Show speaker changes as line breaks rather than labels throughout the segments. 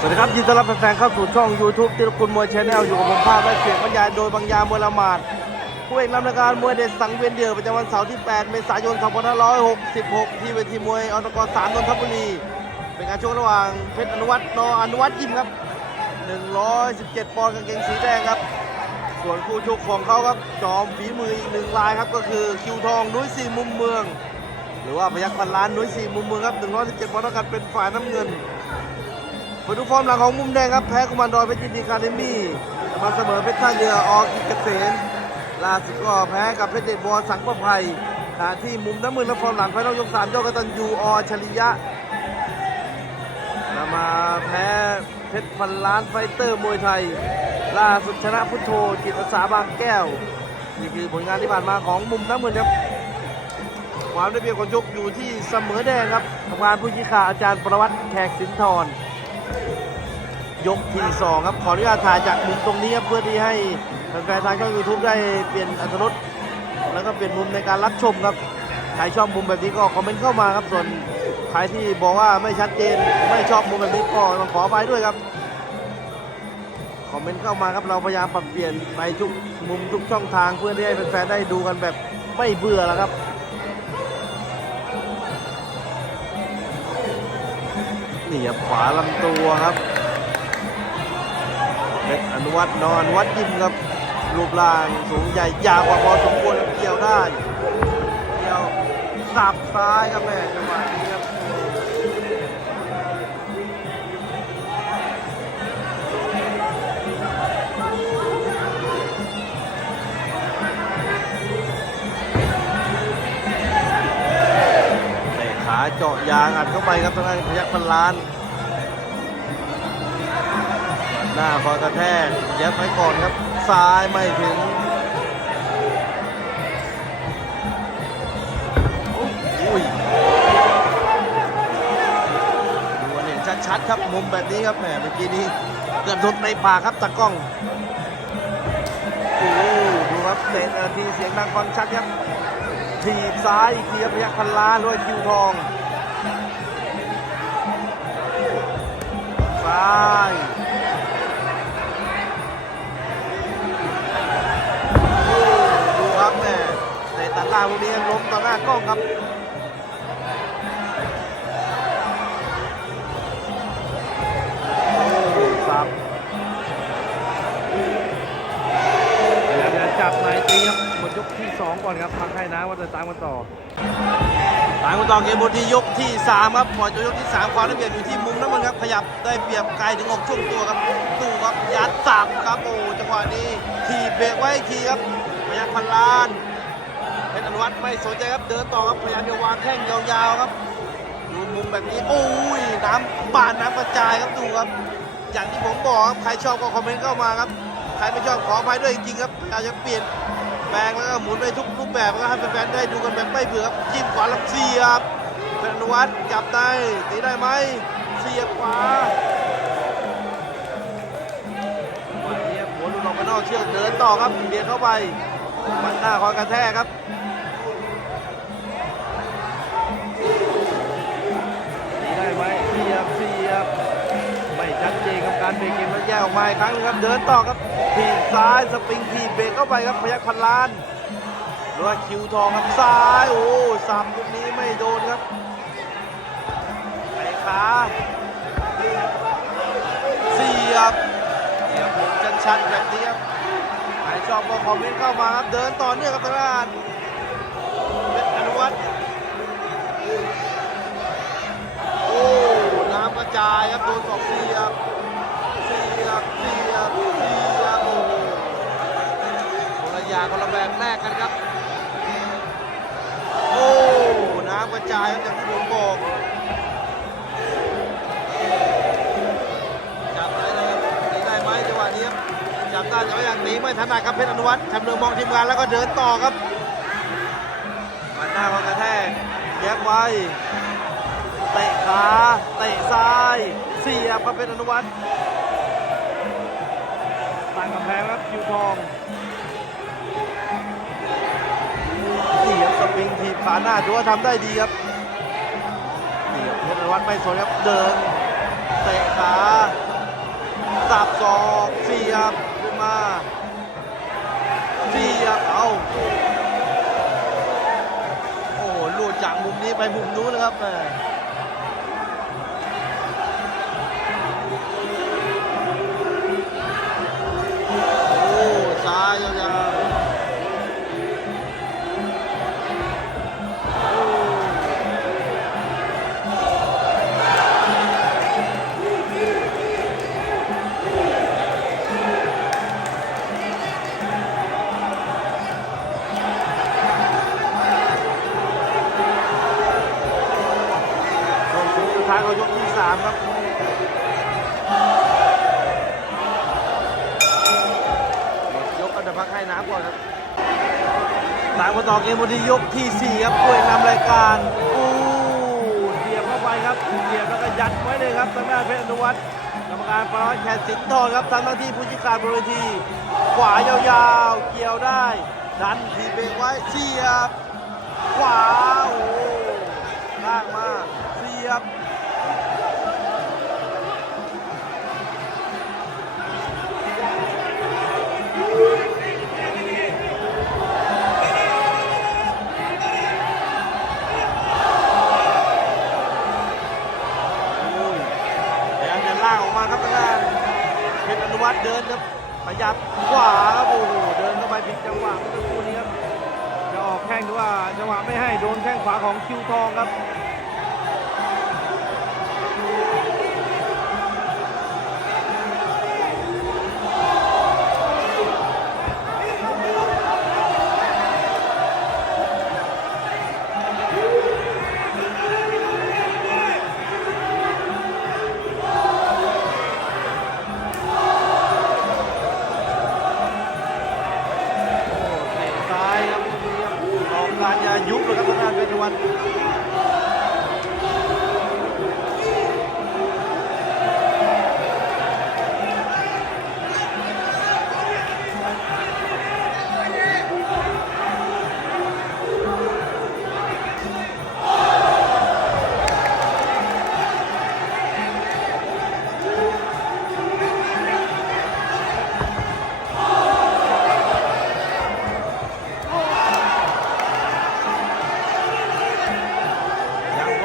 สวัสดีครับยินดีต้อนรับแฟนๆเข้าสู่ช่อง YouTube ติรกุลมวยชาแนลอยู่กับผมภาพและเสียงบรรยายโดยบางยามวยละหมาดผู้เอกนำรายการมวยเด็ดสังเวียนเดียวประจำวันเสาร์ที่ 8 เมษายน 2566 ที่เวทีมวยอนกร3นนทบุรี เป็นการชกระหว่างเพชรอนุวัฒน์นออนุวัฒน์ยิมครับ 117 ปอนด์กางเกงสีแดงครับ ส่วนคู่ชกของเขาครับจอมฝีมืออีกหนึ่งรายครับก็คือคิวทองนุ้ยสี่มุมเมือง หรือว่าพยัคฆ์พันล้านนุ้ยสี่มุมเมืองครับ117ปอนด์เท่ากันเป็นฝ่ายน้ำเงิน มาดูฟอร์มหลังของมุมแดงครับ แพ้กุมารดอยเพชรยินดีคาเดมี่มาเสมอเพชรท่าเรือออกิจเกษมล่าสุดก็แพ้กับเพชรเดชบัวสังประไพรที่มุมน้ำมือและฟอร์มหลังไฟนอลยกสามยอดกตันยูอชริยะมาแพ้เพชรพันล้านไฟเตอร์มวยไทย ล่าสุดชนะพุทโธจิตอาสาบางแก้ว นี่คือผลงานที่ผ่านมาของมุมน้ำมือครับความได้เปรียบของยกอยู่ที่เสมอแดงครับทำงานผู้ชี้ขาอาจารย์ประวัติแขกสินทร ยกที่สองครับขออนุญาตถ่ายจากมุมตรงนี้ครับเพื่อที่ให้แฟนๆทางช่องยูทูบได้เปลี่ยนอัตรสแล้วก็เปลี่ยนมุมในการรับชมครับใครชอบมุมแบบนี้ก็คอมเมนต์เข้ามาครับส่วนใครที่บอกว่าไม่ชัดเจนไม่ชอบมุมแบบนี้ก็ต้องขอไปด้วยครับคอมเมนต์เข้ามาครับเราพยายามปรับเปลี่ยนไปทุกมุมทุกช่องทางเพื่อที่ให้แฟนๆได้ดูกันแบบไม่เบื่อแล้วครับ นี่ครับขวาลำตัวครับเป็นอนุวัฒน์นอนวัดยิมครับ รูปร่างสูงใหญ่ยาวกว่าพอสมควรเกี่ยวได้ เกี่ยวสับซ้ายครับแม่จังหวะนี้ เจาะยางอัดเข้าไปครับทางด้านพยัคฆ์พันล้าน หน้าคอยกระแทกยัดไว้ก่อนครับ ซ้ายไม่ถึงอุ้ยดูกันเห็นชัดๆครับมุมแบบนี้ครับแหมเมื่อกี้นี้เกือบโดนในปากครับตากล้องโอ้ดูครับเตะทีเสียงดังฟังชัดครับถีบซ้ายอีกทีครับพยัคฆ์พันล้านด้วยคิวทอง ซ้ายดูครับแม่เตะตัดล่างพวกนี้ยังล้มต่อหน้ากล้องครับสับพยายามจะจับไหนตีครับหมดยกที่ 2 ก่อนครับพักให้นะว่าจะตามกันต่อ ตามกันต่อเกมบนที่ยกที่ 3 ครับพอจะยกที่ 3 ความได้เปรียบอยู่ที่มุมน้ำมันครับ ขยับได้เปรียบไกลถึงออกช่วงตัวครับดูครับยัดสับครับโอ้จังหวะนี้ทีเบรกไว้ทีครับพยัคฆ์พันล้านเพชรอนุวัฒน์ไม่สนใจครับเดินต่อครับพยายามจะวางแข้งยาวๆครับดูมุมแบบนี้โอ้ยน้ำบานน้ำกระจายครับดูครับ อย่างที่ผมบอกครับใครชอบก็คอมเมนต์เข้ามาครับใครไม่ชอบขออภัยด้วยจริงๆครับอาจจะเปลี่ยน แปลงแล้วก็หมุนไปทุกรูปแบบแล้วก็ให้แฟนๆได้ดูกันแบบไม่เบื่อครับจิ้มขวาลับเสียบเป็นอนวัฒน์จับได้ตีได้ไหมเสียบขวาวันนี้หัวลุดออกมานอกเชือกเดินต่อครับเบียดเข้าไปมันหน้าคอยกระแทกครับตีได้ไหมเสียบเสียบไม่ชัดเจนกับการเบรกเกมแล้วแยกออกมาอีกครั้งนึงครับเดินต่อครับ ซ้ายสปริงทีเบรกเข้าไปครับพยัคฆ์พันล้านหรือว่าคิวทองครับซ้ายโอ้สับตรงนี้ไม่โดนครับไอ้ขาเสียบเสียบมุมชัดๆแบบนี้ครับใครชอบก็คอมเมนต์เข้ามาครับเดินต่อเนื่องครับทางด้านเพชรอนุวัฒน์โอ้น้ำกระจายครับโดนสองเสียบ ย่างคนละแบบแรกกันครับ โอ้ น้ำกระจายครับอย่างที่ผมบอกจับได้เลยครับตีได้ไหมจังหวะนี้ครับจับได้แต่ว่าอย่างนี้ไม่ถนัดครับเพชรอนุวัฒน์ชำเลืองมองทีมงานแล้วก็เดินต่อครับมันหน้าของกระแทกแยกไว้เตะขาเตะซ้ายเสียบครับเป็นอนุวัฒน์ตั้งกำแพงครับคิวทอง นี่ครับสปริงทีผ่าหน้าถือว่าทำได้ดีครับนี่เพชรวัฒน์ไม่สนครับเดินเตะขาสับสอกเสียบขึ้นมาเสียบเอาโอ้โหลุดจากมุมนี้ไปมุมนู้นเลยครับโอ้ซ้ายยา ถึงสุดท้ายกที่สามครับยกก็จะพักให้น้ำก่อนครับตามมาต่อเกมวันที่ยกที่4ครับกล้วยนำรายการอู้เสียบเข้าไปครับเสียบแล้วก็ยัดไว้เลยครับทางด้านเพชรอนุวัฒน์กรรมการปราแขนสิงห์ทองครับทำหน้าที่ผู้ชี้ขาดบนเวทีขวายาวๆ เกี่ยวได้ ดันทีเบรกไว้เสียบ ขวาโอ้ล่างมากเสียบ คิวทองครับ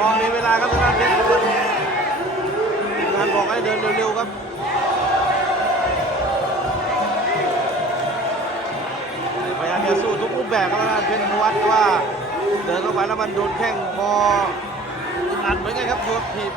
ยังมีเวลาครับทางด้านเพชรอนุวัฒน์ทีมงานบอกให้เดินเร็วๆครับพยายามจะสู้ทุกรูปแบบครับทางด้านเพชรอนุวัฒน์แต่ว่าเดินเข้าไปแล้วมันโดนแข้งคออัดเหมือนกันครับโดนถีบ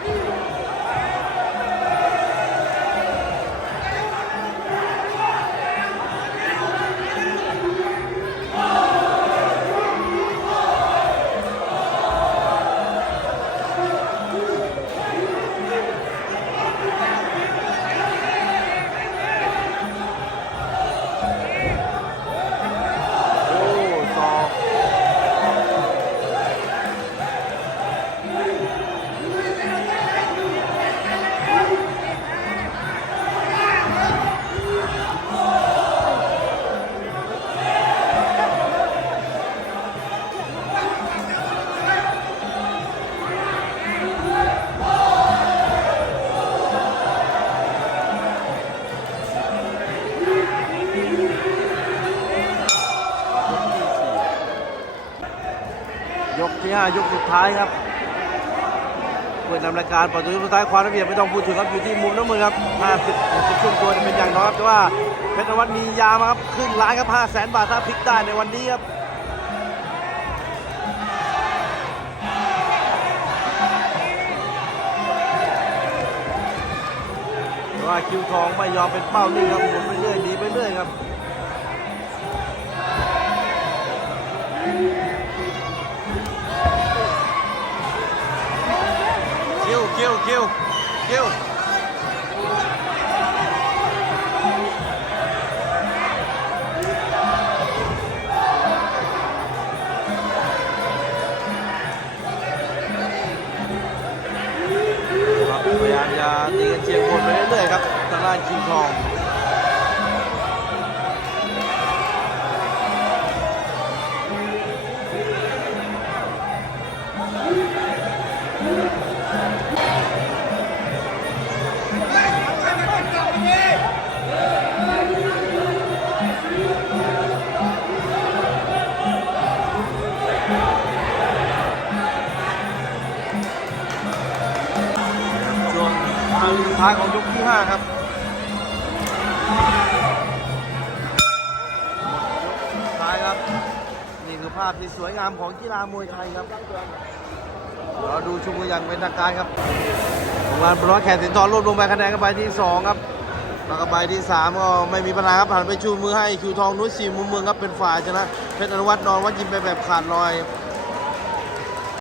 ยกที่5ยกสุดท้ายครับเปิดนำรายการปล่อยตัวยกสุดท้ายความระเบียบไม่ต้องพูดถึงครับอยู่ที่มุมน้ำมือครับ50 60ช่วงตัวเป็นอย่างน้อยครับแต่ว่าเพชรนวัฒน์มียามาครับครึ่งล้านครับ5แสนบาทถ้าพลิกได้ในวันนี้ครับว่าคิวทองไม่ยอมเป็นเป้านิ่ครับหมุนไปเรื่อยหนีไปเรื่อยครับ คิวครับพยายามจะตีกันเชียงบนไปเรื่อยๆครับทางด้านคิงทอง 5 ครับท้ายครับ นี่คือภาพที่สวยงามของกีฬามวยไทยครับเราดูชุมอย่างเป็นทางการครับผลงานบล็อกแขนสินทรรวบรวมใบคะแนนกันไปที่ 2 ครับแล้วก็ใบที่ 3 ก็ไม่มีปัญหาครับผ่านไปชูมือให้คิวทองนุ้ยสีมุมเมืองครับเป็นฝ่ายชนะเพชรอนุวัฒน์นอนวัดยิ้มไปแบบขาดลอย